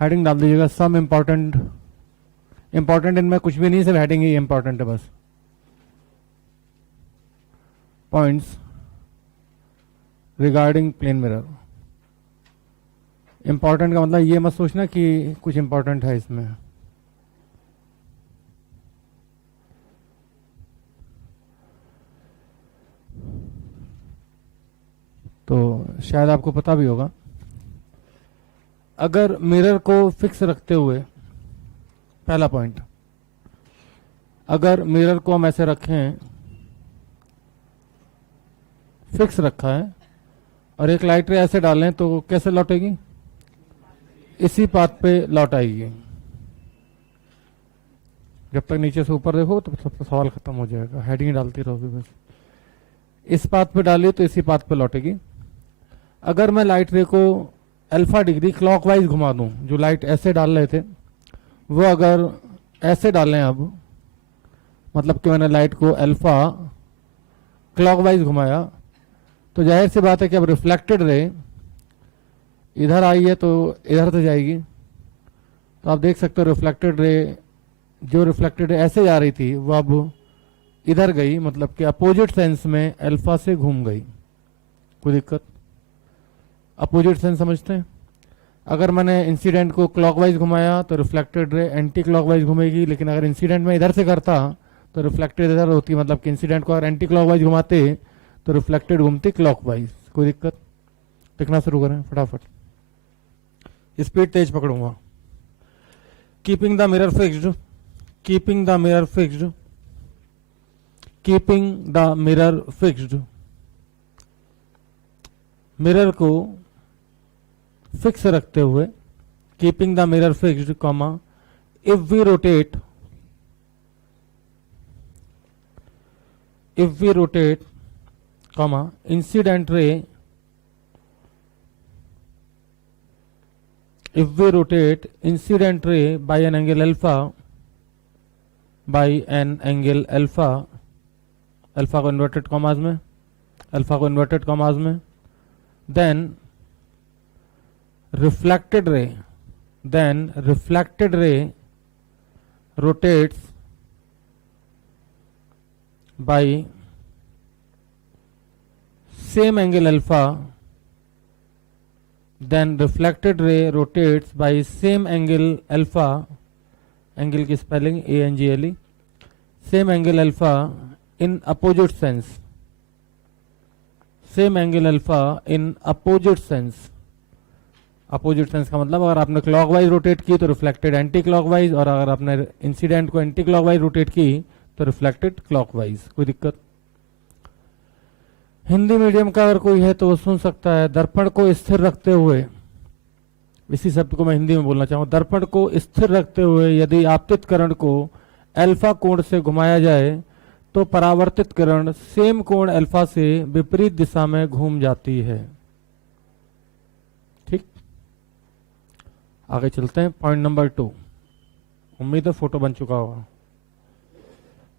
Heading डाल दीजिएगा some important. Important इनमें कुछ भी नहीं, सिर्फ हेडिंग ही इंपॉर्टेंट है बस। Points regarding plane mirror. Important का मतलब ये मत सोचना कि कुछ इंपॉर्टेंट है इसमें। तो शायद आपको पता भी होगा, अगर मिरर को फिक्स रखते हुए, पहला पॉइंट, अगर मिरर को हम ऐसे रखें, फिक्स रखा है, और एक लाइट रे ऐसे डालें तो कैसे लौटेगी? इसी पाथ पे लौट आएगी। जब तक नीचे से ऊपर देखो तो सब सवाल खत्म हो जाएगा, हेडिंग डालती रहोगे बस। इस पाथ पे डाली तो इसी पाथ पे लौटेगी। अगर मैं लाइट रे को अल्फा डिग्री क्लॉकवाइज घुमा दूं, जो लाइट ऐसे डाल रहे थे वो अगर ऐसे डालें, अब मतलब कि मैंने लाइट को अल्फा क्लॉकवाइज घुमाया, तो जाहिर सी बात है कि अब रिफ्लेक्टेड रे इधर आई है तो इधर से जाएगी। तो आप देख सकते हो रिफ्लेक्टेड रे, जो रिफ्लेक्टेड रे ऐसे जा रही थी वो अब इधर गई, मतलब कि अपोजिट सेंस में अल्फा से घूम गई। कोई दिक्कत? अपोजिट सेंस समझते हैं? अगर मैंने इंसिडेंट को क्लॉकवाइज घुमाया तो रिफ्लेक्टेड रे एंटी क्लॉकवाइज घूमेगी, लेकिन अगर इंसिडेंट में इधर से करता तो रिफ्लेक्टेड इधर होती, मतलब कि इंसिडेंट को अगर एंटी क्लॉकवाइज घुमाते तो रिफ्लेक्टेड घूमती क्लॉकवाइज। कोई दिक्कत? लिखना शुरू करें फटाफट, स्पीड तेज पकड़ूंगा। Keeping the mirror fixed, keeping the mirror fixed, keeping the mirror fixed. Mirror को फिक्स रखते हुए, keeping the mirror fixed, comma, if we rotate, if we rotate, comma, incident ray, if we rotate incident ray by an angle alpha, by an angle alpha, alpha को inverted commas में, alpha को inverted commas में, then reflected ray, then reflected ray rotates by same angle alpha, then reflected ray rotates by same angle alpha, angle की spelling ANGLE, same angle alpha in opposite sense, same angle alpha in opposite sense। Opposite sense का मतलब अगर आपने clockwise rotate की तो reflected anti clockwise, और अगर आपने इंसिडेंट को एंटी क्लॉकवाइज रोटेट की तो रिफ्लेक्टेड क्लॉकवाइज। कोई दिक्कत? हिंदी मीडियम का अगर कोई है तो वो सुन सकता है। दर्पण को स्थिर रखते हुए, इसी शब्द को मैं हिंदी में बोलना चाहूँ, दर्पण को स्थिर रखते हुए यदि आपतित किरण को अल्फा कोण से घुमाया जाए तो परावर्तित किरण सेम कोण अल्फा से विपरीत दिशा में घूम जाती है। ठीक, आगे चलते हैं। पॉइंट नंबर 2, उम्मीद है फोटो बन चुका होगा।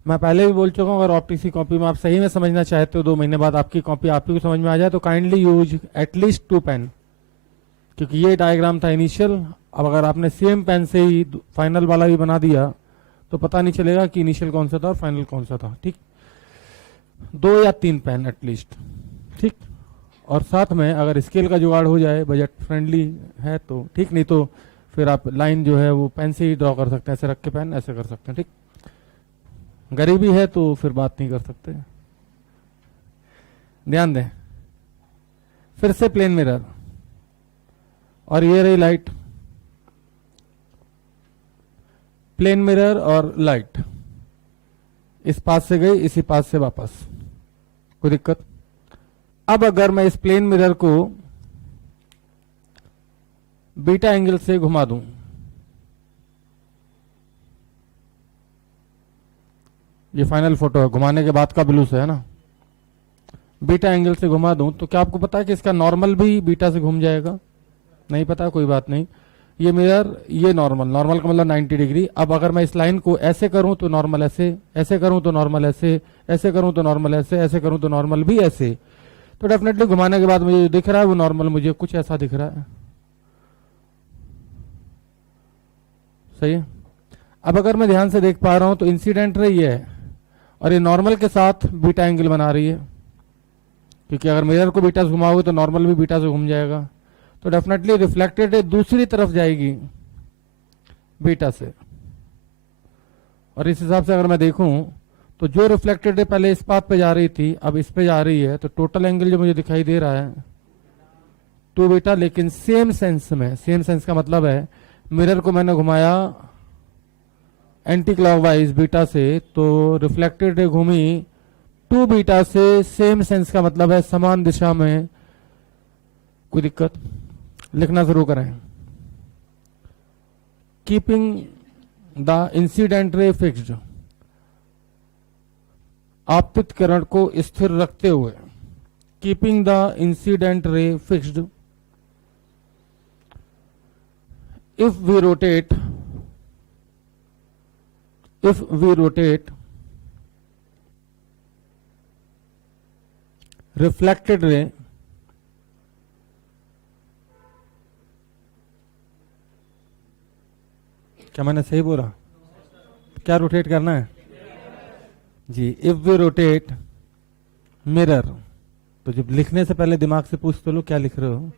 मैं पहले भी बोल चुका हूँ, अगर ऑप्टिक्स की कॉपी में आप सही में समझना चाहते हो, 2 महीने बाद आपकी कॉपी आप ही को समझ में आ जाए, तो काइंडली यूज एटलीस्ट 2 पेन, क्योंकि ये डायग्राम था इनिशियल। अब अगर आपने सेम पेन से ही फाइनल वाला भी बना दिया तो पता नहीं चलेगा कि इनिशियल कौन सा था और फाइनल कौन सा था। ठीक, 2 या 3 पेन एटलीस्ट। ठीक, और साथ में अगर स्केल का जुगाड़ हो जाए, बजट फ्रेंडली है तो ठीक, नहीं तो फिर आप लाइन जो है वो पेन से ही ड्रॉ कर सकते हैं, ऐसे रख के पेन ऐसे कर सकते हैं। ठीक, गरीबी है तो फिर बात नहीं कर सकते। ध्यान दें, फिर से प्लेन मिरर, और ये रही लाइट, प्लेन मिरर और लाइट इस पास से गई, इसी पास से वापस। कोई दिक्कत? अब अगर मैं इस प्लेन मिरर को बीटा एंगल से घुमा दूं, ये फाइनल फोटो है, घुमाने के बाद का ब्लू से है ना, बीटा एंगल से घुमा दूं तो क्या आपको पता है कि इसका नॉर्मल भी बीटा से घूम जाएगा? नहीं पता, कोई बात नहीं। ये मिरर, ये नॉर्मल, नॉर्मल का मतलब 90 डिग्री। अब अगर मैं इस लाइन को ऐसे करूं तो नॉर्मल ऐसे, ऐसे करूं तो नॉर्मल ऐसे, ऐसे करूं तो नॉर्मल ऐसे, ऐसे करूं तो नॉर्मल भी ऐसे, तो डेफिनेटली घुमाने के बाद मुझे जो दिख रहा है वो नॉर्मल मुझे कुछ ऐसा दिख रहा है। सही है। अब अगर मैं ध्यान से देख पा रहा हूं तो इंसिडेंट रे ये है और ये नॉर्मल के साथ बीटा एंगल बना रही है, क्योंकि अगर मिरर को बीटा से घुमाओगे तो नॉर्मल भी बीटा से घूम जाएगा, तो डेफिनेटली रिफ्लेक्टेड रे दूसरी तरफ जाएगी बीटा से। और इस हिसाब से अगर मैं देखूं तो जो रिफ्लेक्टेड रे पहले इस पाथ पे जा रही थी अब इस पे जा रही है, तो टोटल एंगल जो मुझे दिखाई दे रहा है 2 बीटा, लेकिन सेम सेंस में। सेम सेंस का मतलब है मिरर को मैंने घुमाया एंटी क्लॉकवाइज बीटा से, तो रिफ्लेक्टेड रे घूमी 2 बीटा से। सेम सेंस का मतलब है समान दिशा में। कोई दिक्कत? लिखना शुरू करें। Keeping the incident ray fixed, आपतित किरण को स्थिर रखते हुए। Keeping the incident ray fixed, if we rotate reflected ray क्या मैंने सही बोला? क्या रोटेट करना है जी? इफ वी रोटेट मिरर, तो जब लिखने से पहले दिमाग से पूछ तो लो क्या लिख रहे हो।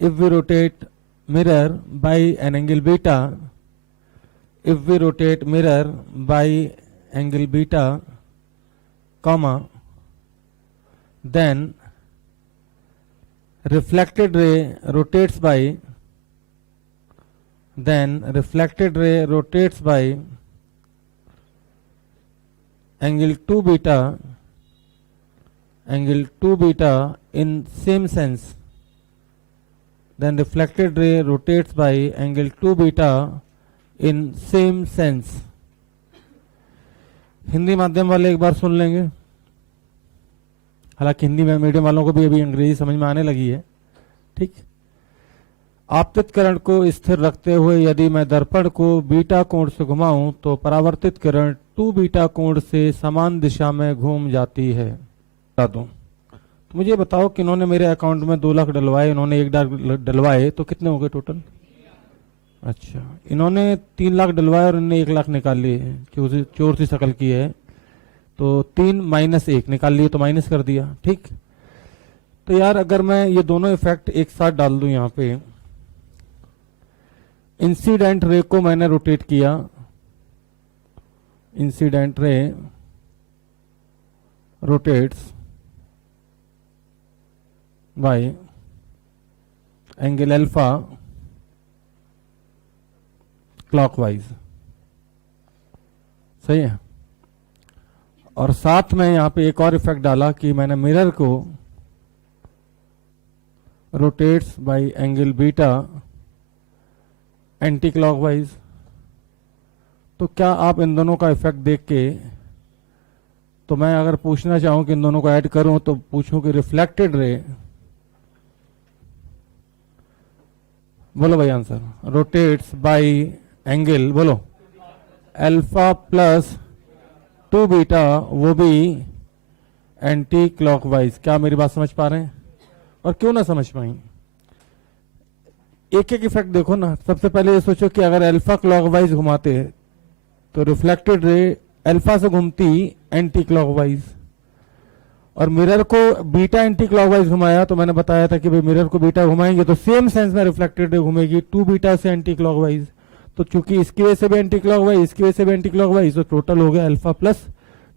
If we rotate mirror by an angle beta, if we rotate mirror by angle beta, comma, then reflected ray rotates by angle 2 beta in same sense. Then reflected ray rotates by angle 2 beta in same sense. Hindi माध्यम वाले एक बार सुन लेंगे, हालांकि हिंदी में medium वालों को भी अभी अंग्रेजी समझ में आने लगी है। ठीक। आपतित किरण को स्थिर रखते हुए यदि मैं दर्पण को बीटा कोण से घुमाऊं तो परावर्तित किरण 2 बीटा कोण से समान दिशा में घूम जाती है। बता दूं तो मुझे बताओ कि इन्होंने मेरे अकाउंट में 2 लाख डलवाए, इन्होंने 1 लाख डलवाए, तो कितने हो गए टोटल? अच्छा, इन्होंने 3 लाख डलवाए और इन्होंने 1 लाख निकाल लिए, क्योंकि चोर सी शक्ल की है, तो 3 माइनस 1 निकाल लिए, तो माइनस कर दिया। ठीक। तो यार अगर मैं ये दोनों इफेक्ट एक साथ डाल दूं, यहां पे इंसिडेंट रे को मैंने रोटेट किया, incident ray rotates bye angle alpha clockwise, सही है। और साथ में यहां पे एक और इफेक्ट डाला कि मैंने मिरर को rotates bye angle beta anti clockwise. तो क्या आप इन दोनों का इफेक्ट देख के, तो मैं अगर पूछना चाहूं कि इन दोनों को ऐड करूं तो पूछूं कि रिफ्लेक्टेड रे, बोलो भाई आंसर, रोटेट्स बाय एंगल, बोलो अल्फा प्लस 2 बीटा, वो भी एंटी क्लॉकवाइज। क्या मेरी बात समझ पा रहे हैं? और क्यों ना समझ पाई, एक एक इफेक्ट देखो ना। सबसे पहले ये सोचो कि अगर अल्फा क्लॉकवाइज घुमाते तो रिफ्लेक्टेड रे अल्फा से घूमती एंटी क्लॉकवाइज, और मिरर को बीटा एंटी क्लॉकवाइज घुमाया तो मैंने बताया था कि भाई मिरर को बीटा घुमाएंगे तो सेम सेंस में रिफ्लेक्टेड रे घूमेगी 2 बीटा से एंटी क्लॉकवाइज। तो चूंकि इसकी वजह से भी एंटी क्लॉकवाइज, इसकी वजह से भी एंटी क्लॉकवाइज, तो टोटल हो गया alpha plus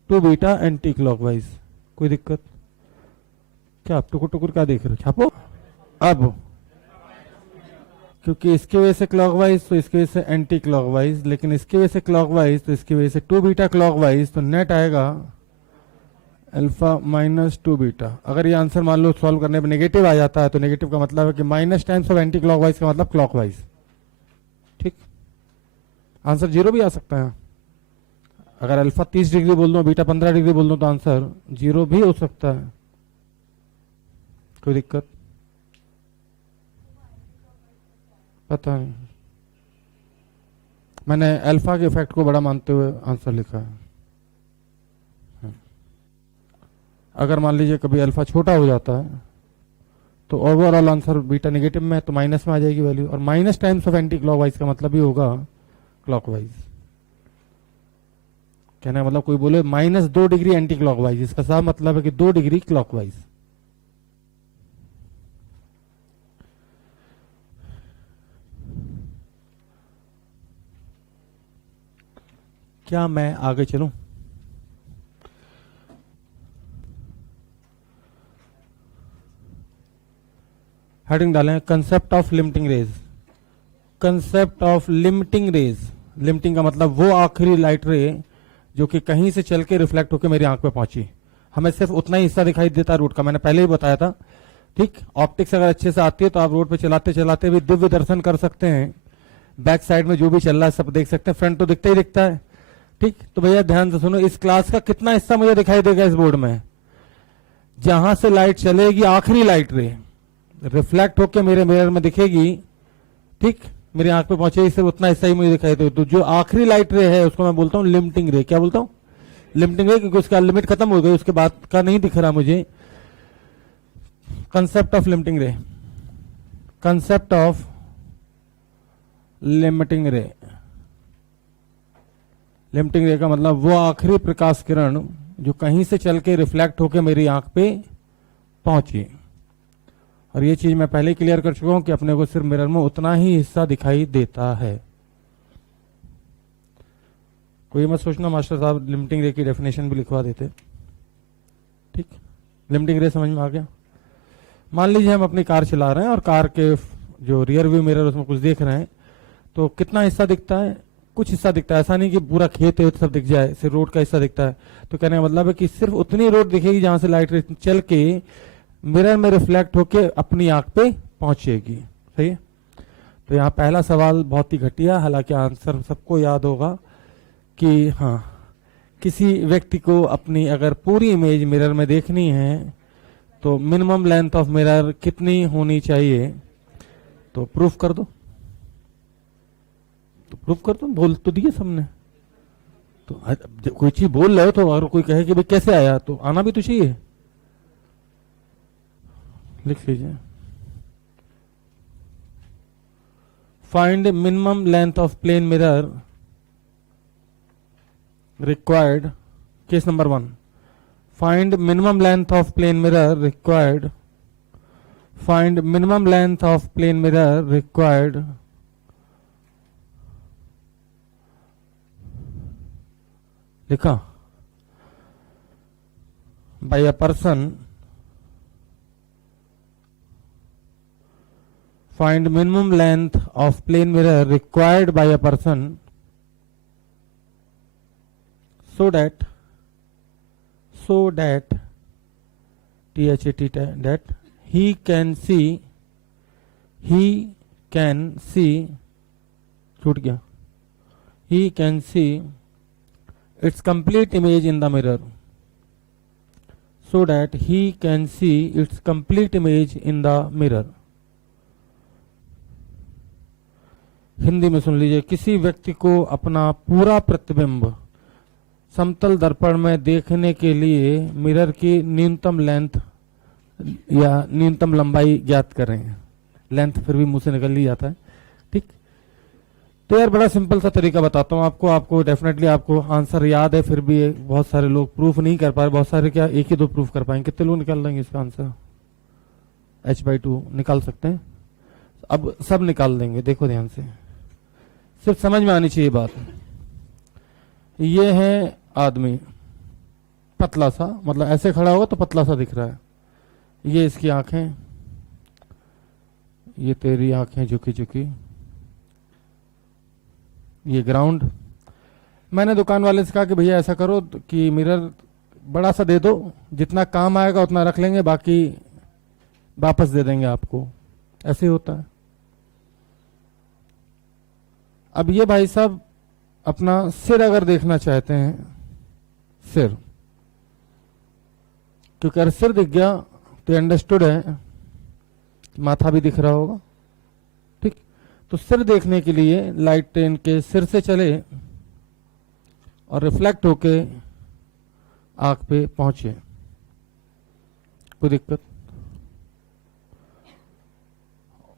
2 beta anti clockwise. कोई दिक्कत? क्या आप टुकुर टुकुर क्या देख रहे हो? छापो अब, क्योंकि इसकी वजह से क्लॉकवाइज तो इसकी वजह से एंटी क्लॉकवाइज, लेकिन इसकी वजह से क्लॉकवाइज तो इसकी वजह से 2 बीटा क्लॉकवाइज, तो नेट आएगा अल्फा माइनस 2 बीटा। अगर ये आंसर मान लो सॉल्व करने पे नेगेटिव आ जाता है तो नेगेटिव का मतलब है कि minus times of anti clockwise का मतलब क्लॉकवाइज। ठीक। आंसर 0 भी आ सकता है। अगर अल्फा 30 डिग्री बोल दो, बीटा 15 डिग्री बोल दो, तो आंसर 0 भी हो सकता है। कोई दिक्कत? पता नहीं, मैंने अल्फा के इफेक्ट को बड़ा मानते हुए आंसर लिखा है। अगर मान लीजिए कभी अल्फा छोटा हो जाता है तो ओवरऑल आंसर बीटा नेगेटिव में है तो माइनस में आ जाएगी वैल्यू, और minus times of anti clockwise का मतलब ही होगा क्लॉकवाइज। कहने का मतलब कोई बोले -2 डिग्री एंटी क्लॉकवाइज, इसका साफ मतलब है कि 2 डिग्री क्लॉकवाइज। क्या मैं आगे चलूं? हेडिंग डालें concept of limiting rays. Concept of limiting rays, limiting का मतलब वो आखिरी लाइट रे जो कि कहीं से चल के रिफ्लेक्ट होकर मेरी आंख पे पहुंची। हमें सिर्फ उतना ही हिस्सा दिखाई देता है रोड का, मैंने पहले ही बताया था। ठीक, ऑप्टिक्स अगर अच्छे से आती है तो आप रोड पे चलाते चलाते भी दिव्य दर्शन कर सकते हैं। बैक साइड में जो भी चल रहा है सब देख सकते हैं, फ्रंट तो दिखता ही दिखता है। ठीक, तो भैया ध्यान से सुनो, इस क्लास का कितना हिस्सा मुझे दिखाई देगा इस बोर्ड में? जहां से लाइट चलेगी आखिरी लाइट रे रिफ्लेक्ट होकर मेरे मिरर में दिखेगी, ठीक, मेरी आंख पे पहुंचेगी, सिर्फ उतना हिस्सा ही मुझे दिखाई दे। तो जो आखिरी लाइट रे है उसको मैं बोलता हूं लिमिटिंग रे। क्या बोलता हूं? लिमिटिंग रे, क्योंकि उसका लिमिट खत्म हो गई, उसके बाद का नहीं दिख रहा मुझे। कंसेप्ट ऑफ लिमिटिंग रे, कंसेप्ट ऑफ लिमिटिंग रे। लिमिटिंग रे का मतलब वो आखिरी प्रकाश किरण जो कहीं से चल के रिफ्लेक्ट होकर मेरी आंख पे पहुंची। और ये चीज मैं पहले क्लियर कर चुका हूं कि अपने को सिर्फ मिरर में उतना ही हिस्सा दिखाई देता है। कोई मत सोचना मास्टर साहब लिमिटिंग रे की डेफिनेशन भी लिखवा देते। ठीक, लिमिटिंग रे समझ में आ गया? मान लीजिए हम अपनी कार चला रहे हैं और कार के जो रियर व्यू मिरर उसमें कुछ देख रहे हैं, तो कितना हिस्सा दिखता है? कुछ हिस्सा दिखता है, ऐसा नहीं कि पूरा खेत है सब दिख जाए, सिर्फ रोड का हिस्सा दिखता है। तो कहने का मतलब है कि सिर्फ उतनी रोड दिखेगी जहां से लाइट चल के मिरर में रिफ्लेक्ट होके अपनी आंख पे पहुंचेगी। सही है? तो यहाँ पहला सवाल बहुत ही घटिया, हालांकि आंसर सबको याद होगा कि हाँ, किसी व्यक्ति को अपनी अगर पूरी इमेज मिरर में देखनी है तो मिनिमम लेंथ ऑफ मिरर कितनी होनी चाहिए? तो प्रूफ कर दो, तो प्रूफ कर दो। बोल तो दिए सबने, तो कोई चीज बोल रहे हो तो अगर कोई कहे कि भाई कैसे आया, तो आना भी तो चाहिए। लिख लीजिए, find minimum length of plane mirror required. Case number 1, find minimum length of plane mirror required, find minimum length of plane mirror required लिखा by a person, find minimum length of plane mirror required by a person so that that he can see छूट गया, he can see its complete image in the mirror, so that he can see its complete image in the mirror। Hindi में सुन लीजिए, किसी व्यक्ति को अपना पूरा प्रतिबिंब समतल दर्पण में देखने के लिए मिरर की न्यूनतम लेंथ या न्यूनतम लंबाई ज्ञात करें। लेंथ फिर भी मुंह से निकल ही जाता है। ठीक, तो यार बड़ा सिंपल सा तरीका बताता हूँ आपको डेफिनेटली आपको आंसर याद है, फिर भी बहुत सारे लोग प्रूफ नहीं कर पाए। बहुत सारे क्या एक ही दो प्रूफ कर पाएंगे? कितने लोग निकाल लेंगे इसका आंसर? h/2 निकाल सकते हैं, अब सब निकाल देंगे। देखो ध्यान से, सिर्फ समझ में आनी चाहिए बात। ये है आदमी पतला सा, मतलब ऐसे खड़ा होगा तो पतला सा दिख रहा है। ये इसकी आंखें, ये तेरी आंखें झुकी झुकी, ये ग्राउंड। मैंने दुकान वाले से कहा कि भैया ऐसा करो कि मिरर बड़ा सा दे दो, जितना काम आएगा उतना रख लेंगे, बाकी वापस दे देंगे आपको। ऐसे होता है। अब ये भाई साहब अपना सिर अगर देखना चाहते हैं, सिर, क्योंकि अगर सिर दिख गया तो अंडरस्टूड है माथा भी दिख रहा होगा। ठीक, तो सिर देखने के लिए लाइट ट्रेन के सिर से चले और रिफ्लेक्ट होके आंख पे पहुंचे। कोई दिक्कत?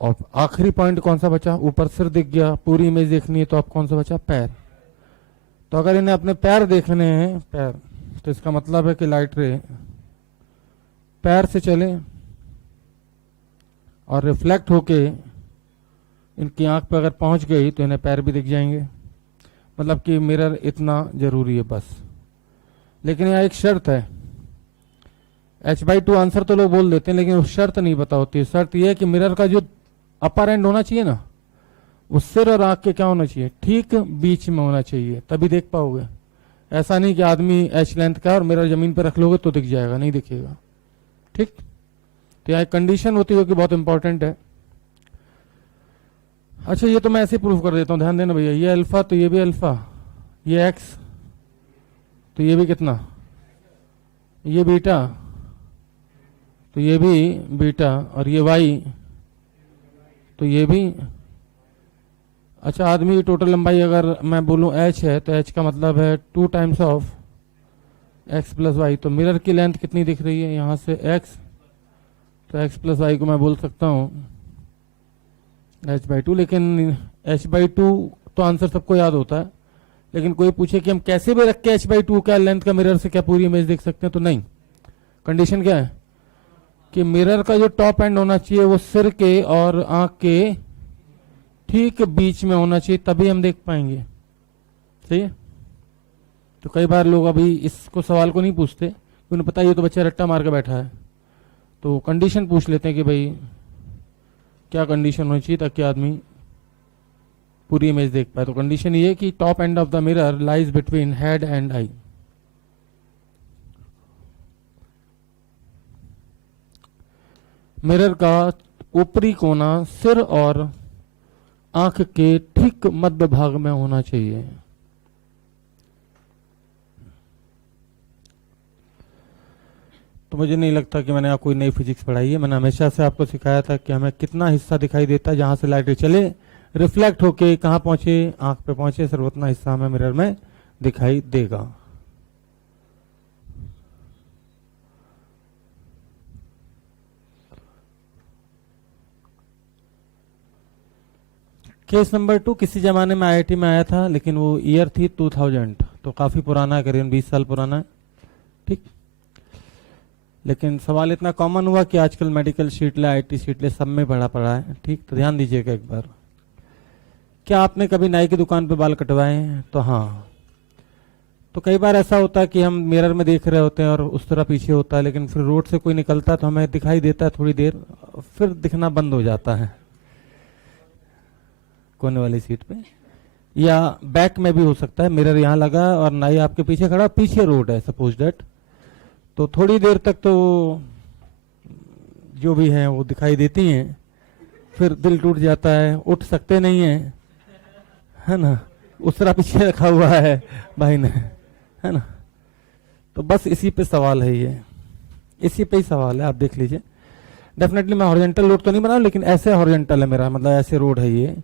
और आखिरी पॉइंट कौन सा बचा, ऊपर सिर दिख गया, पूरी इमेज देखनी है तो आप कौन सा बचा, पैर। तो अगर इन्हें अपने पैर देखने हैं, पैर, तो इसका मतलब है कि लाइट रे पैर से चले और रिफ्लेक्ट होके इनकी आंख पे अगर पहुंच गई तो इन्हें पैर भी दिख जाएंगे। मतलब कि मिरर इतना जरूरी है बस। लेकिन यहाँ एक शर्त है, h/2 आंसर तो लोग बोल देते हैं लेकिन उस शर्त नहीं पता होती। शर्त यह है कि मिरर का जो अपर एंड होना चाहिए ना, वो सिर और आंख के क्या होना चाहिए, ठीक बीच में होना चाहिए, तभी देख पाओगे। ऐसा नहीं कि आदमी h लेंथ का और मिरर जमीन पर रख लोगे तो दिख जाएगा, नहीं दिखेगा। ठीक, तो यहाँ एक कंडीशन होती है कि बहुत इंपॉर्टेंट है। अच्छा, ये तो मैं ऐसे ही प्रूफ कर देता हूँ, ध्यान देना भैया। ये अल्फा तो ये भी अल्फा, ये एक्स तो ये भी कितना, ये बीटा तो ये भी बीटा, और ये वाई तो ये भी। अच्छा, आदमी की टोटल लंबाई अगर मैं बोलूं h है तो h का मतलब है 2 times of x plus y. तो मिरर की लेंथ कितनी दिख रही है यहां से x, तो x प्लस वाई को मैं बोल सकता हूं h/2। लेकिन h/2 तो आंसर सबको याद होता है, लेकिन कोई पूछे कि हम कैसे भी रख के h/2 क्या लेंथ का मिरर से क्या पूरी इमेज देख सकते हैं, तो नहीं। कंडीशन क्या है कि मिरर का जो टॉप एंड होना चाहिए वो सिर के और आंख के ठीक बीच में होना चाहिए, तभी हम देख पाएंगे। सही है। तो कई बार लोग अभी इसको सवाल को नहीं पूछते, उन्हें पता ये तो बच्चा रट्टा मार के बैठा है, तो कंडीशन पूछ लेते हैं कि भाई क्या कंडीशन होनी चाहिए ताकि आदमी पूरी इमेज देख पाए। तो कंडीशन ये है कि top end of the mirror lies between head and I. Mirror का ऊपरी कोना सिर और आंख के ठीक मध्य भाग में होना चाहिए। तो मुझे नहीं लगता कि मैंने आपको कोई नई फिजिक्स पढ़ाई है। मैंने हमेशा से आपको सिखाया था कि हमें कितना हिस्सा दिखाई देता है जहां से लाइट चले, रिफ्लेक्ट होके कहां पहुंचे, आंख पे पहुंचे, सिर्फ उतना हिस्सा हमें मिरर में दिखाई देगा। केस नंबर 2 किसी जमाने में आईआईटी में आया था, लेकिन वो ईयर थी 2000, तो काफी पुराना है, करीबन 20 साल पुराना है। ठीक, लेकिन सवाल इतना कॉमन हुआ कि आजकल मेडिकल शीट ले, आईटी शीट ले, सब में पढ़ा पड़ा है। ठीक, तो ध्यान दीजिएगा एक बार। क्या आपने कभी नाई की दुकान पे बाल कटवाए हैं? तो हाँ। तो कई बार ऐसा होता है कि हम मिरर में देख रहे होते हैं और उस तरह पीछे होता है, लेकिन फिर रोड से कोई निकलता है तो हमें दिखाई देता है थोड़ी देर, फिर दिखना बंद हो जाता है कोने वाली सीट पे। या बैक में भी हो सकता है, मिरर यहाँ लगा और नाई आपके पीछे खड़ा, पीछे रोड है सपोज डेट, तो थोड़ी देर तक तो जो भी है वो दिखाई देती हैं, फिर दिल टूट जाता है, उठ सकते नहीं है ना, उस तरह पीछे रखा हुआ है भाई ने, है ना। तो बस इसी पे सवाल है, ये इसी पे ही सवाल है, आप देख लीजिए। डेफिनेटली मैं हॉरिजॉन्टल रोड तो नहीं बना, लेकिन ऐसे हॉरिजॉन्टल है मेरा, मतलब ऐसे रोड है ये।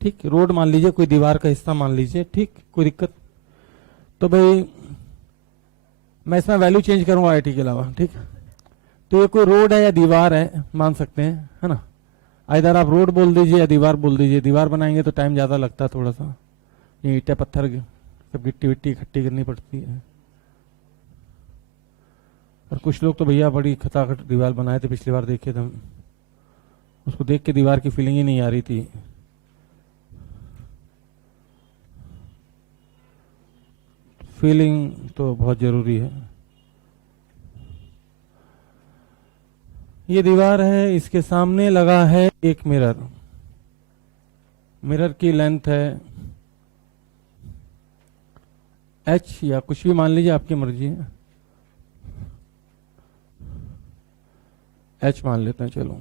ठीक, रोड मान लीजिए, कोई दीवार का हिस्सा मान लीजिए, ठीक, कोई दिक्कत। तो भाई मैं इसमें वैल्यू चेंज करूंगा आईटी के अलावा। ठीक, तो ये कोई रोड है या दीवार है, मान सकते हैं, है ना। इधर आप रोड बोल दीजिए या दीवार बोल दीजिए। दीवार बनाएंगे तो टाइम ज्यादा लगता है थोड़ा सा, ये ईंटें पत्थर सब गिट्टी विट्टी इकट्ठी करनी पड़ती है। और कुछ लोग तो भैया बड़ी खचाखट दीवार बनाए थे, पिछली बार देखे थे हम, उसको देख के दीवार की फीलिंग ही नहीं आ रही थी। फीलिंग तो बहुत जरूरी है। ये दीवार है, इसके सामने लगा है एक मिरर। मिरर की लेंथ है h, या कुछ भी मान लीजिए, आपकी मर्जी है, h मान लेते हैं। चलो,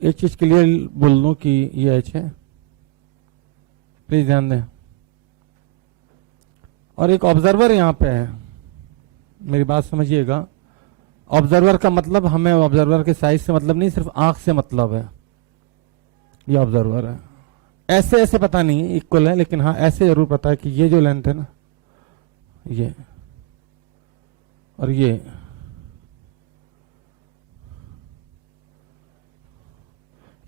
एक चीज क्लियर बोल दूं कि ये h है, प्लीज ध्यान दें। और एक ऑब्जर्वर यहां पे है, मेरी बात समझिएगा। ऑब्जर्वर का मतलब, हमें ऑब्जर्वर के साइज से मतलब नहीं, सिर्फ आंख से मतलब है। ये ऑब्जर्वर है, ऐसे ऐसे पता नहीं इक्वल है, लेकिन हाँ ऐसे जरूर पता है कि ये जो लेंथ है ना, ये और ये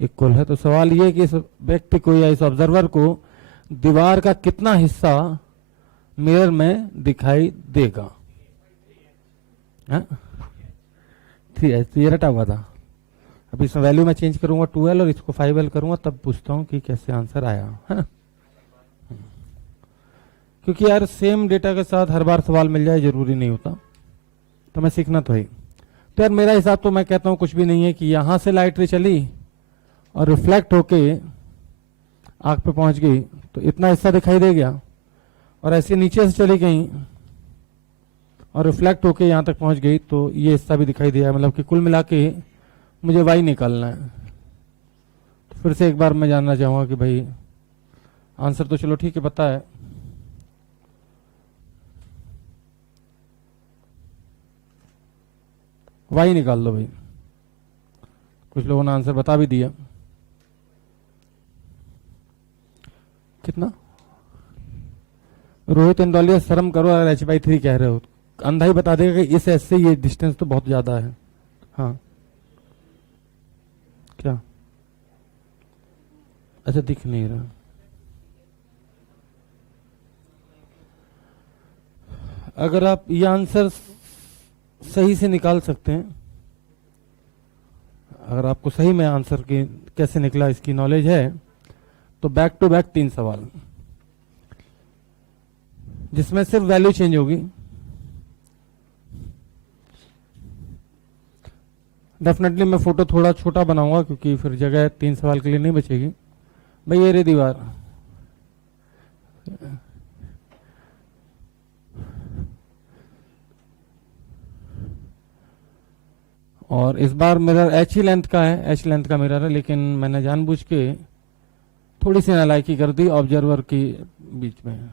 इक्वल है। तो सवाल ये कि इस व्यक्ति को या इस ऑब्जर्वर को दीवार का कितना हिस्सा मिरर में दिखाई देगा? ये रटा हुआ था। अब इसमें वैल्यू मैं चेंज करूंगा 2L और इसको 5L करूंगा, तब पूछता हूं कि कैसे आंसर आया, है ना। क्योंकि यार सेम डेटा के साथ हर बार सवाल मिल जाए जरूरी नहीं होता, तो मैं सीखना तो है। तो यार मेरा हिसाब तो मैं कहता हूं कुछ भी नहीं है कि यहां से लाइट रे चली और रिफ्लेक्ट होके आंख पे पहुंच गई तो इतना हिस्सा दिखाई दे गया, और ऐसे नीचे से चली गई और रिफ्लेक्ट होके यहां तक पहुंच गई तो ये हिस्सा भी दिखाई दिया। मतलब कि कुल मिला के मुझे वाई निकालना है। तो फिर से एक बार मैं जानना चाहूंगा कि भाई आंसर तो चलो ठीक है पता है, वाई निकाल लो भाई। कुछ लोगों ने आंसर बता भी दिया। कितना? रोहित इंदौलिया, शर्म करो अगर h/3 कह रहे हो। अंधा ही बता देगा कि इस एस से ये डिस्टेंस तो बहुत ज्यादा है। हाँ क्या? अच्छा दिख नहीं रहा। अगर आप ये आंसर सही से निकाल सकते हैं, अगर आपको सही में आंसर के कैसे निकला इसकी नॉलेज है, तो बैक टू बैक 3 सवाल जिसमें सिर्फ वैल्यू चेंज होगी। डेफिनेटली मैं फोटो थोड़ा छोटा बनाऊंगा क्योंकि फिर जगह 3 सवाल के लिए नहीं बचेगी। भाई ये रे दीवार, और इस बार मिरर एच ही लेंथ का है, एच लेंथ का मिरर है, लेकिन मैंने जानबूझ के थोड़ी सी नालायकी कर दी ऑब्जर्वर की बीच में।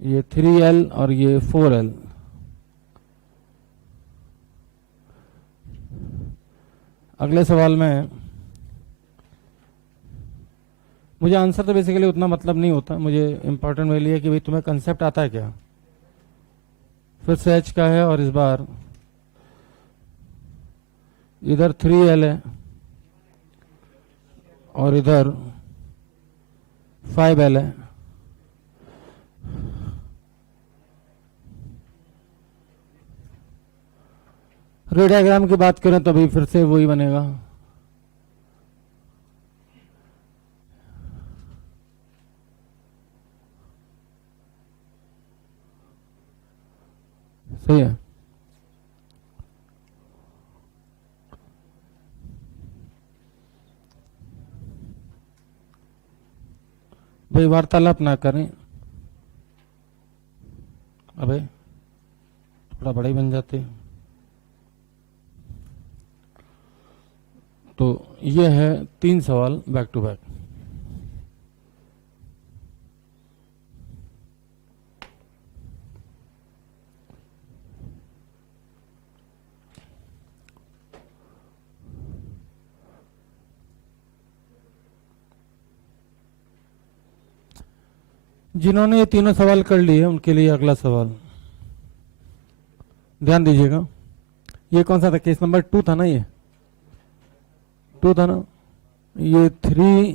ये 3L और ये 4L। अगले सवाल में मुझे आंसर तो बेसिकली उतना मतलब नहीं होता, मुझे इंपॉर्टेंट वैल्यू है कि भाई तुम्हें कंसेप्ट आता है क्या। फिर से एच का है और इस बार इधर 3L है और इधर 5L है। रे डायग्राम की बात करें तो अभी फिर से वही बनेगा। सही है। भाई वार्तालाप ना करें, अबे थोड़ा बड़ा ही बन जाते। तो ये है 3 सवाल बैक टू बैक। जिन्होंने ये तीनों सवाल कर लिए उनके लिए अगला सवाल ध्यान दीजिएगा। ये कौन सा था? केस नंबर 2 था ना, ये 2 था ना, ये 3,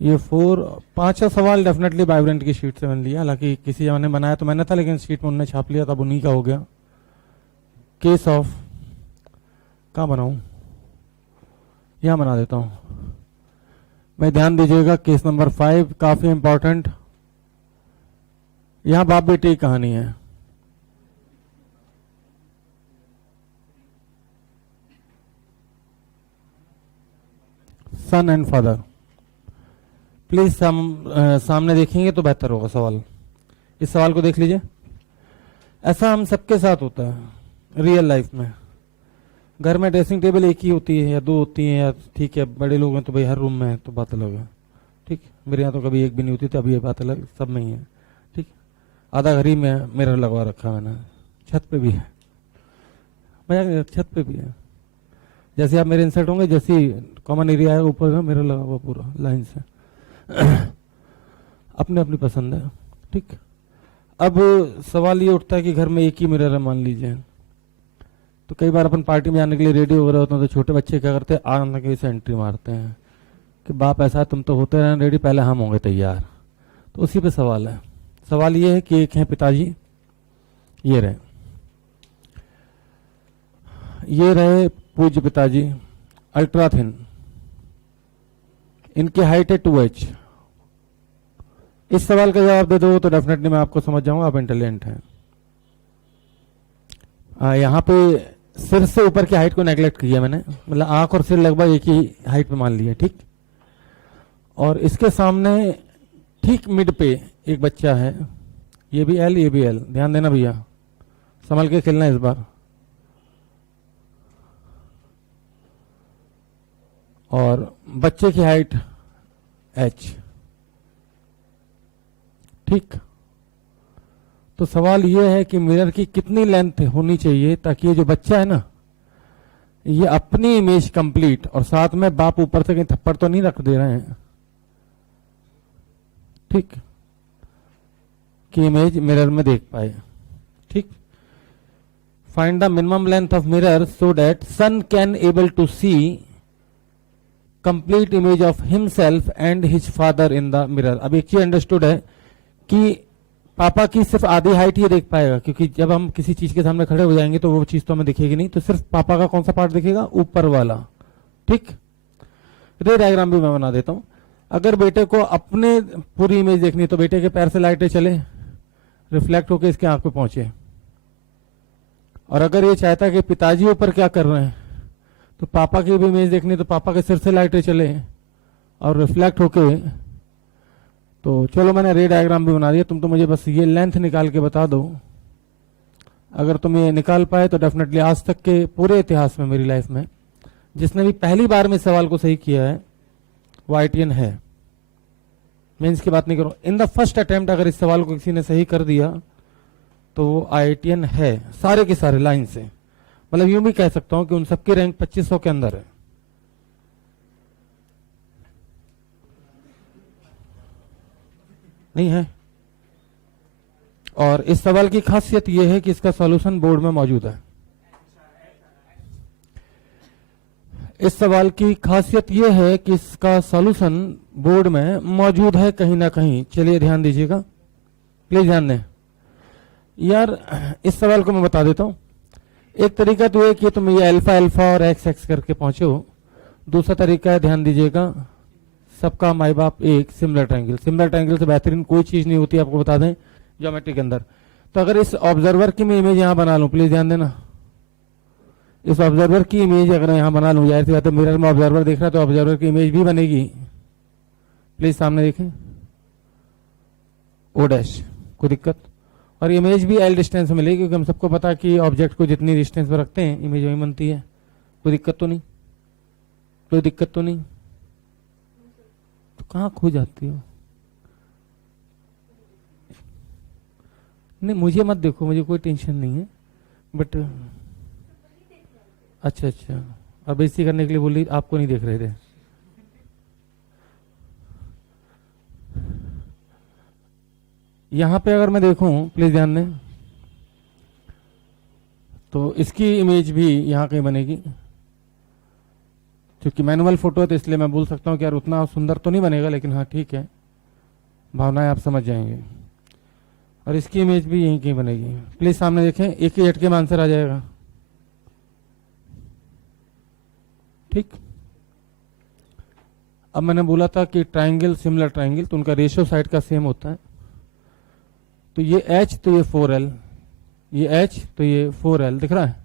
ये 4, 5 सवाल डेफिनेटली वाइब्रेंट की शीट से बन लिया। हालांकि किसी ने बनाया तो मैंने था, लेकिन शीट में उन्होंने छाप लिया, तब उन्हीं का हो गया। केस ऑफ कहाँ बनाऊं? यहां बना देता हूं मैं। ध्यान दीजिएगा केस नंबर 5 काफी इंपॉर्टेंट। यहां बाप बेटे की कहानी है। सन एंड फादर। प्लीज सामने देखेंगे तो बेहतर होगा सवाल। इस सवाल को देख लीजिए। ऐसा हम सबके साथ होता है रियल लाइफ में। घर में ड्रेसिंग टेबल एक ही होती है या 2 होती है, या ठीक है बड़े लोग हैं तो भाई हर रूम में है तो बात अलग है। ठीक, मेरे यहाँ तो कभी एक भी नहीं होती थी, अभी ये बात अलग, सब में ही है। ठीक, आधा घर ही में मिरर लगवा रखा मैंने, छत पे भी है भैया, छत पे भी है। जैसे आप मेरे इंसर्ट होंगे, जैसे कॉमन एरिया है ऊपर में मिरर लगा हुआ पूरा लाइन से। अपने अपनी पसंद है। ठीक, अब सवाल ये उठता है कि घर में एक ही मिरर है मान लीजिए, तो कई बार अपन पार्टी में जाने के लिए रेडी हो रहे होते हैं तो छोटे बच्चे क्या करते हैं, आने के से एंट्री मारते हैं कि बाप ऐसा तुम तो होते रहना रेडी, पहले हम होंगे तैयार। तो उसी पे सवाल है। सवाल ये है कि एक हैं पिताजी, ये रहे पूज्य पिताजी, अल्ट्रा थिन, इनकी हाइट है 2h। इस सवाल का जवाब दे दो तो डेफिनेटली मैं आपको समझ जाऊंगा आप इंटेलिजेंट हैं। यहाँ पे सिर से ऊपर की हाइट को नेग्लेक्ट किया मैंने, मतलब आंख और सिर लगभग एक ही हाइट पे मान लिया, ठीक। और इसके सामने ठीक मिड पे एक बच्चा है, ये भी एल, ये भी एल, ध्यान देना भैया, संभल के खेलना इस बार। और बच्चे की हाइट h, ठीक। तो सवाल यह है कि मिरर की कितनी लेंथ होनी चाहिए ताकि ये जो बच्चा है ना, ये अपनी इमेज कंप्लीट, और साथ में बाप ऊपर से कहीं थप्पड़ तो नहीं रख दे रहे हैं, ठीक, कि इमेज मिरर में देख पाए, ठीक। Find the minimum length of mirror so that son can able to see complete image of himself and his father in the mirror. अब एक चीज अंडरस्टूड है कि पापा की सिर्फ आधी हाइट ही देख पाएगा, क्योंकि जब हम किसी चीज के सामने खड़े हो जाएंगे तो वो चीज तो हमें दिखेगी नहीं, तो सिर्फ पापा का कौन सा पार्ट दिखेगा, ऊपर वाला, ठीक। रे डायग्राम भी मैं बना देता हूं। अगर बेटे को अपने पूरी इमेज देखनी तो बेटे के पैर से लाइटें चले, रिफ्लेक्ट होकर इसके आंख पे पहुंचे। और अगर ये चाहता है कि पिताजी ऊपर क्या कर रहे हैं तो पापा की भी इमेज देखनी तो पापा के सिर से लाइटें चले और रिफ्लेक्ट होके। तो चलो मैंने रे डायग्राम भी बना दिया, तुम तो मुझे बस ये लेंथ निकाल के बता दो। अगर तुम ये निकाल पाए तो डेफिनेटली आज तक के पूरे इतिहास में मेरी लाइफ में जिसने भी पहली बार में सवाल को सही किया है वो IITian है। मैं इसकी बात नहीं करूं, इन द फर्स्ट अटेम्प्ट अगर इस सवाल को किसी ने सही कर दिया तो वो IITian है, सारे के सारे लाइन से। मतलब यूं भी कह सकता हूं कि उन सबकी रैंक 2500 के अंदर है। नहीं है। और इस सवाल की खासियत यह है कि इसका सॉल्यूशन बोर्ड में मौजूद है। इस सवाल की खासियत यह है कि इसका सॉल्यूशन बोर्ड में मौजूद है कहीं ना कहीं। चलिए ध्यान दीजिएगा, प्लीज ध्यान दें यार। इस सवाल को मैं बता देता हूं। एक तरीका तो है कि तुम ये अल्फा अल्फा और एक्स एक्स करके पहुंचे हो। दूसरा तरीका है, ध्यान दीजिएगा, सबका माई बाप एक, सिमिलर ट्रायंगल। सिमिलर ट्रायंगल से बेहतरीन कोई चीज नहीं होती, आपको बता दें, ज्योमेट्री के अंदर। तो अगर इस ऑब्जर्वर की मैं इमेज यहां बना लूं, प्लीज ध्यान देना, इस ऑब्जर्वर की इमेज अगर यहां बना लूं, जाहिर सी बात है मिरर में ऑब्जर्वर देख रहा है तो ऑब्जर्वर की इमेज भी बनेगी। प्लीज सामने देखें, ओ डैश, कोई दिक्कत। और इमेज भी एल डिस्टेंस में मिलेगी, क्योंकि हम सबको पता है कि ऑब्जेक्ट को जितनी डिस्टेंस पर रखते हैं इमेज वही बनती है। कोई दिक्कत तो नहीं, कोई दिक्कत तो नहीं। तो कहां खो जाती हो? नहीं मुझे मत देखो, मुझे कोई टेंशन नहीं है, बट अच्छा अच्छा, अब बेइज्जती करने के लिए बोली, आपको नहीं देख रहे थे। यहां पे अगर मैं देखूं, प्लीज ध्यान दें, तो इसकी इमेज भी यहां कहीं बनेगी। क्योंकि मैनुअल फोटो है तो इसलिए मैं बोल सकता हूं कि यार उतना सुंदर तो नहीं बनेगा, लेकिन हाँ ठीक है, भावनाएं आप समझ जाएंगे। और इसकी इमेज भी यहीं कहीं बनेगी। प्लीज सामने देखें, एक ही झटके में आंसर आ जाएगा, ठीक। अब मैंने बोला था कि ट्रायंगल, सिमिलर ट्रायंगल, तो उनका रेशियो साइड का सेम होता है। तो ये h तो ये 4l, ये h तो ये 4l, दिख रहा है,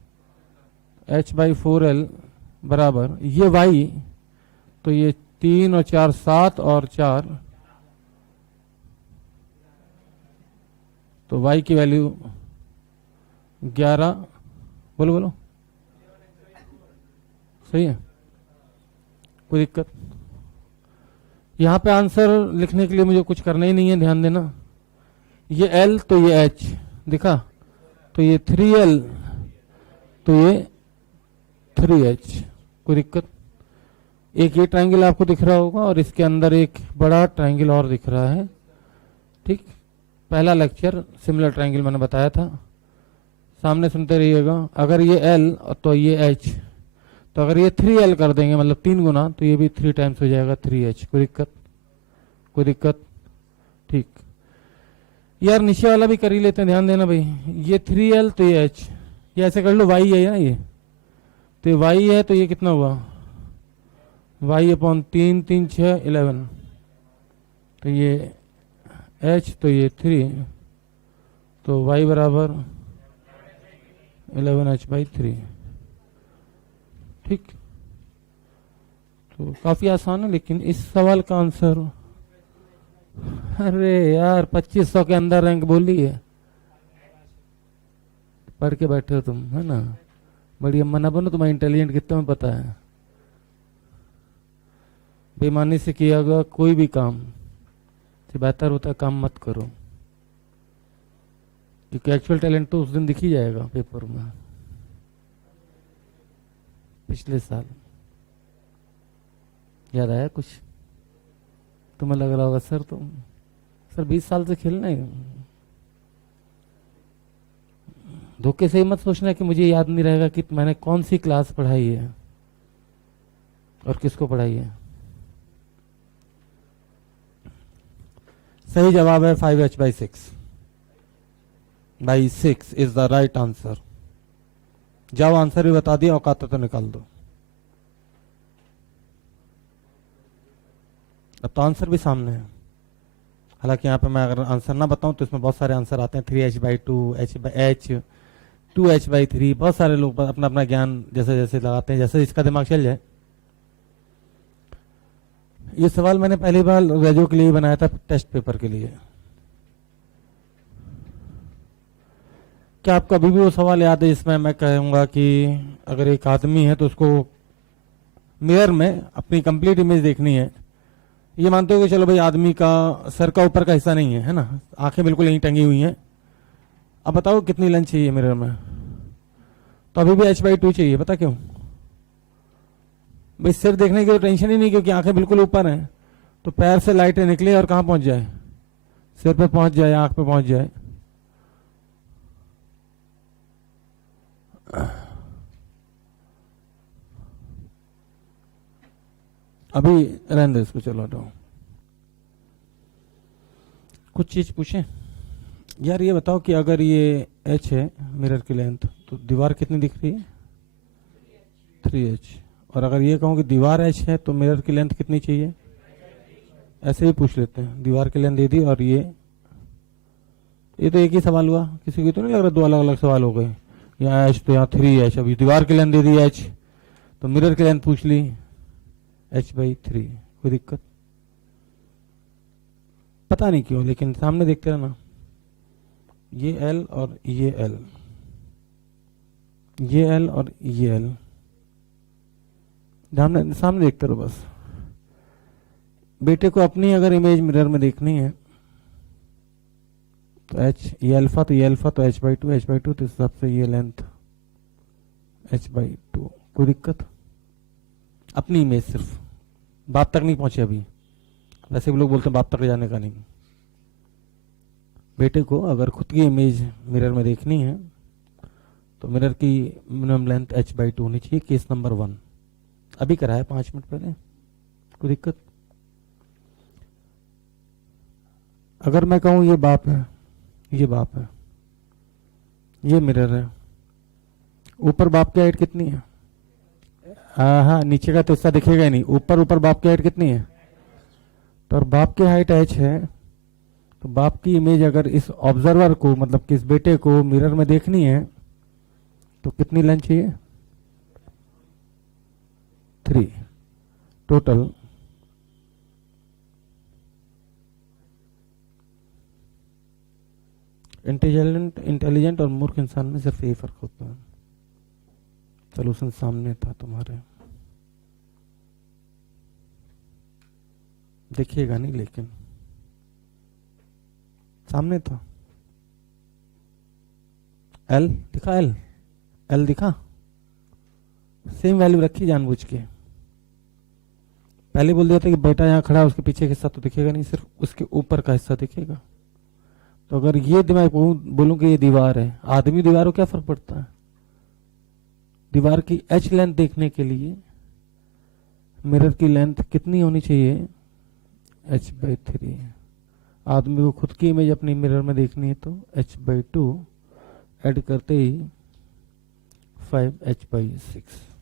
h/4l बराबर ये y तो ये 3 और 4 7 और 4, तो y की वैल्यू 11। बोलो बोलो, सही है, कोई दिक्कत? यहां पे आंसर लिखने के लिए मुझे कुछ करना ही नहीं है, ध्यान देना। ये L तो ये H, दिखा, तो ये 3L तो ये 3H, कोई दिक्कत? एक ये ट्रायंगल आपको दिख रहा होगा और इसके अंदर एक बड़ा ट्रायंगल और दिख रहा है, ठीक। पहला लेक्चर सिमिलर ट्रायंगल मैंने बताया था, सामने सुनते रहिएगा। अगर ये L तो ये H, तो अगर ये 3L कर देंगे मतलब 3 गुना, तो ये भी 3 टाइम्स हो जाएगा 3H। कोई दिक्कत? कोई दिक्कत? ठीक यार, नीचे वाला भी कर ही लेते हैं, ध्यान देना भाई। ये 3L तो ये H, ये ऐसे कर लो, Y है ना ये, तो ये Y है, तो ये कितना हुआ Y अपॉन 3 3 6 11, तो ये H, तो ये 3, तो Y बराबर 11H/3। ठीक, तो काफी आसान है। लेकिन इस सवाल का आंसर, अरे यार 2500 के अंदर रैंक बोली है, पढ़ के बैठे हो तुम, है ना। बड़ी अम्मा ना बनो, तुम्हें इंटेलिजेंट कितना में पता है। बेईमानी से किया गया कोई भी काम से बेहतर होता है काम मत करो, क्योंकि एक्चुअल टैलेंट तो उस दिन दिख ही जाएगा पेपर में। पिछले साल याद आया कुछ? तुम्हें लग रहा होगा सर 20 साल से खेलना है। धोखे से ही मत सोचना कि मुझे याद नहीं रहेगा कि मैंने कौन सी क्लास पढ़ाई है और किसको पढ़ाई है। सही जवाब है 5H/6 is the right answer. जाओ, आंसर भी बता दिया, औकात तो निकाल दो। अब तो आंसर भी सामने है। हालांकि यहाँ पे मैं अगर आंसर ना बताऊं तो इसमें बहुत सारे आंसर आते हैं, 3H/2, H 2H/3। बहुत सारे लोग अपना अपना ज्ञान जैसे जैसे लगाते हैं, जैसे इसका दिमाग चल जाए। ये सवाल मैंने पहली बार रेजो के लिए बनाया था, टेस्ट पेपर के लिए। क्या आपको अभी भी वो सवाल याद है जिसमें मैं कहूंगा कि अगर एक आदमी है तो उसको मिरर में अपनी कंप्लीट इमेज देखनी है। ये मानते हो कि चलो भाई आदमी का सर का ऊपर का हिस्सा नहीं है ना, आंखें बिल्कुल यहीं टंगी हुई हैं। अब बताओ कितनी लेंथ चाहिए मिरर में? तो अभी भी H/2 चाहिए। पता क्यों भाई? सिर देखने की तो टेंशन ही नहीं, क्योंकि आंखें बिल्कुल ऊपर हैं। तो पैर से लाइटें निकले और कहां पहुंच जाए? सिर पे पहुंच जाए, आंख पे पहुंच जाए। अभी रहने दो इसको, चलो हटाओ। कुछ चीज पूछें यार। ये बताओ कि अगर ये H है मिरर की लेंथ, तो दीवार कितनी दिख रही है? 3H। और अगर ये कहूं कि दीवार H है तो मिरर की लेंथ कितनी चाहिए? ऐसे ही पूछ लेते हैं। दीवार की लेंथ दे दी, और ये तो एक ही सवाल हुआ। किसी को तो नहीं लग रहा दो अलग अलग सवाल हो गए? यहाँ H तो यहाँ 3H। अभी दीवार की लेंथ दे दी H, तो मिरर की लेंथ पूछ ली H/3। कोई दिक्कत? पता नहीं क्यों, लेकिन सामने देखते रहना। ये L और ये L, ये L और ये L, सामने देखते रहो बस। बेटे को अपनी अगर इमेज मिरर में देखनी है तो H, ये अल्फा तो ये अल्फा, तो H/2 तो इस हिसाब से ये लेंथ H/2। कोई दिक्कत? अपनी इमेज, सिर्फ बात तक नहीं पहुंचे अभी। वैसे भी लोग बोलते हैं बात तक जाने का नहीं। बेटे को अगर खुद की इमेज मिरर में देखनी है तो मिरर की मिनिमम लेंथ H/2 होनी चाहिए। केस नंबर 1 अभी कराया 5 मिनट पहले। कोई दिक्कत? अगर मैं कहूं ये बाप है, ये बाप है, ये मिरर है, ऊपर बाप की हाइट कितनी है? हाँ, नीचे का तो हिस्सा दिखेगा ही नहीं। ऊपर बाप की हाइट कितनी है? तो और बाप की हाइट H है, तो बाप की इमेज अगर इस ऑब्जर्वर को, मतलब कि इस बेटे को मिरर में देखनी है तो कितनी लेंथ चाहिए? 3 टोटल। इंटेलिजेंट और मूर्ख इंसान में सिर्फ यही फर्क होता है। सोल्यूशन सामने था तुम्हारे, देखिएगा नहीं लेकिन सामने था। L दिखा? L दिखा? सेम वैल्यू रखी जानबूझ के। पहले बोल दिया था कि बेटा यहाँ खड़ा है, उसके पीछे का हिस्सा तो दिखेगा नहीं, सिर्फ उसके ऊपर का हिस्सा दिखेगा। तो अगर ये मैं बोलूं कि ये दीवार है, आदमी दीवार को क्या फर्क पड़ता है? दीवार की एच लेंथ देखने के लिए मिरर की लेंथ कितनी होनी चाहिए? h/3। आदमी को खुद की इमेज अपनी मिरर में देखनी है तो h/2 ऐड करते ही 5h/6।